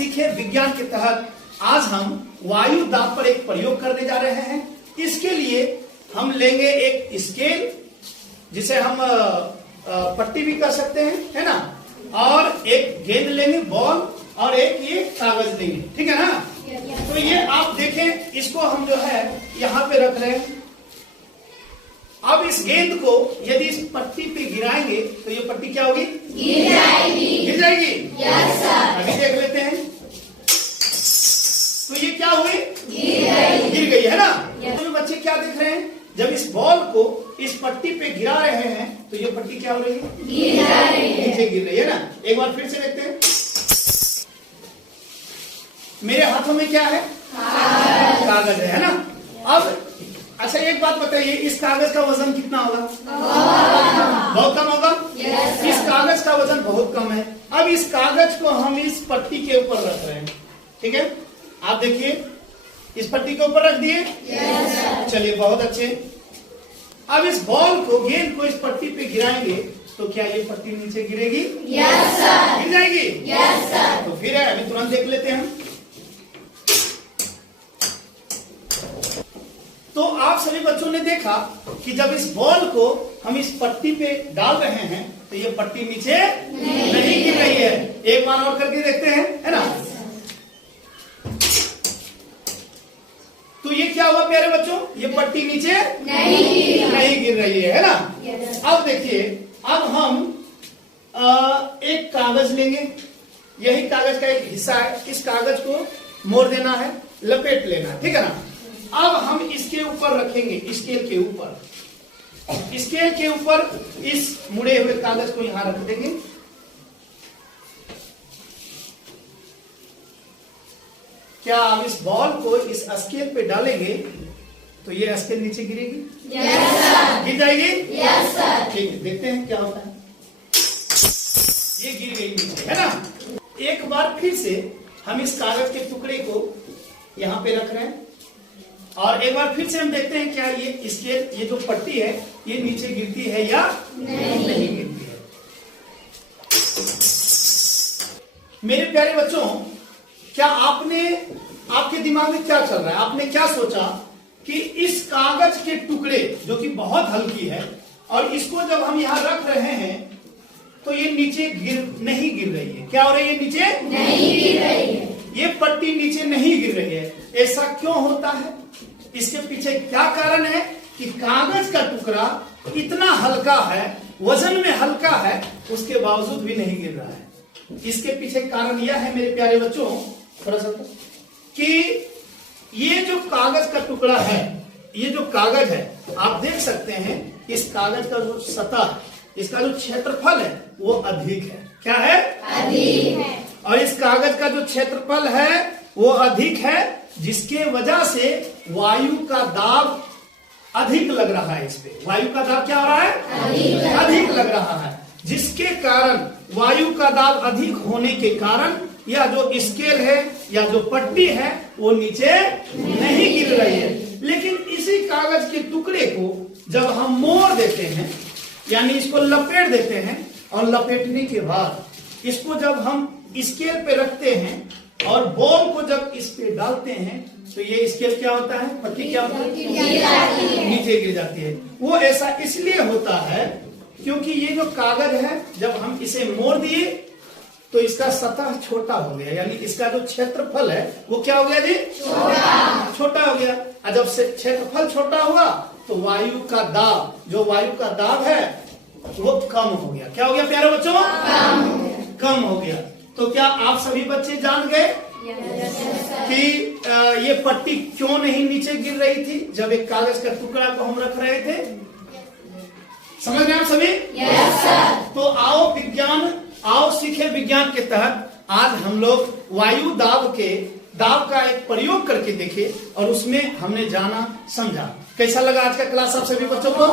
सीखे विज्ञान के तहत आज हम वायु दाब पर एक प्रयोग करने जा रहे हैं। इसके लिए हम लेंगे एक स्केल, जिसे हम पट्टी भी कर सकते हैं, है ना, और एक गेंद लेंगे बॉल, और एक ये कागज लेंगे, ठीक है ना। तो ये आप देखें, इसको हम जो है यहाँ पे रख रहे हैं। अब इस गेंद को यदि इस पट्टी पे गिराएंगे तो ये पट्टी क्या होगी? गिर जाएगी। गिर जाएगी? Yes sir. अभी देख लेते हैं। तो ये क्या हुई? गिर गई, है ना। तो बच्चे क्या देख रहे हैं, जब इस बॉल को इस पट्टी पे गिरा रहे हैं तो ये पट्टी क्या हो रही है? नीचे गिर रही है ना। एक बार फिर से देखते हैं। मेरे हाथों में क्या है? कागज है ना। अब अच्छा एक बात बताइए, इस कागज का वजन कितना होगा? बहुत कम होगा। इस कागज का वजन बहुत कम है। अब इस कागज को हम इस पट्टी के ऊपर रख रहे हैं, ठीक है। आप देखिए, इस पट्टी के ऊपर रख दिए। चलिए, बहुत अच्छे। अब इस बॉल को, गेंद को इस पट्टी पे गिराएंगे तो क्या ये पट्टी नीचे गिरेगी? Yes sir. गिर जाएगी? Yes sir. तो फिर है, अभी तुरंत देख लेते हैं। तो आप सभी बच्चों ने देखा कि जब इस बॉल को हम इस पट्टी पे डाल रहे हैं तो ये पट्टी नीचे नहीं गिर रही है। एक बार और करके देखते हैं, है ना। तो ये क्या हुआ प्यारे बच्चों? ये पट्टी नीचे नहीं गिर रही है ना। अब देखिए, अब हम एक कागज लेंगे। यही कागज का एक हिस्सा है। इस कागज को मोड़ देना है, लपेट लेना है, ठीक है ना। अब हम इसके ऊपर रखेंगे, स्केल के ऊपर। स्केल के ऊपर इस मुड़े हुए कागज को यहां रख देंगे। क्या आप इस बॉल को इस स्केल पे डालेंगे तो ये स्केल नीचे गिरेगी? Yes sir. गिर जाएगी? Yes sir. ठीक है, देखते हैं क्या होता है। ये गिर गई नीचे, है ना। एक बार फिर से हम इस कागज के टुकड़े को यहां पे रख रहे हैं, और एक बार फिर से हम देखते हैं क्या ये स्केल, ये जो पट्टी है, ये नीचे गिरती है या नहीं गिरती है। मेरे प्यारे बच्चों, क्या आपके दिमाग में क्या चल रहा है? आपने क्या सोचा कि इस कागज के टुकड़े जो कि बहुत हल्की है, और इसको जब हम यहां रख रहे हैं तो ये नीचे नहीं गिर रही है। क्या हो रही है? नीचे नहीं गिर रही है। ये पट्टी नीचे नहीं गिर रही है। ऐसा क्यों होता है? इसके पीछे क्या कारण है कि कागज का टुकड़ा इतना हल्का है, वजन में हल्का है, उसके बावजूद भी नहीं गिर रहा है। इसके पीछे कारण यह है मेरे प्यारे बच्चों, थोड़ा सा, कि ये जो कागज का टुकड़ा है, ये जो कागज है, आप देख सकते हैं इस कागज का जो सतह, इसका जो क्षेत्रफल है वो अधिक है। क्या है? अधिक है। और इस कागज का जो क्षेत्रफल है वो अधिक है, जिसके वजह से वायु का दाब अधिक लग रहा है। इस पे वायु का दाब क्या हो रहा है? अधिक लग रहा है, जिसके कारण वायु का दाब अधिक होने के कारण यह जो स्केल है या जो पट्टी है वो नीचे नहीं गिर रही है। लेकिन इसी कागज के टुकड़े को जब हम मोड़ देते हैं, यानी इसको लपेट देते हैं, और लपेटने के बाद इसको जब हम स्केल पे रखते हैं और बॉल को जब इस पे डालते हैं तो ये स्केल क्या होता है? पट्टी क्या होता है? नीचे गिर जाती है। वो ऐसा इसलिए होता है क्योंकि ये जो कागज है, जब हम इसे मोड़ दिए तो इसका सतह छोटा हो गया, यानी इसका जो क्षेत्रफल है वो क्या हो गया जी? छोटा हो गया। और जब से क्षेत्रफल छोटा हुआ तो वायु का दाब है वो कम हो गया। क्या हो गया प्यारे बच्चों? कम हो गया। तो क्या आप सभी बच्चे जान गए कि ये पट्टी क्यों नहीं नीचे गिर रही थी जब एक कागज का टुकड़ा को हम रख रहे थे? समझ गए आप सभी? Yes sir. तो आओ सीखे विज्ञान के तहत आज हम लोग वायु दाब का एक प्रयोग करके देखे, और उसमें हमने जाना समझा। कैसा लगा आज का क्लास आप सभी बच्चों को?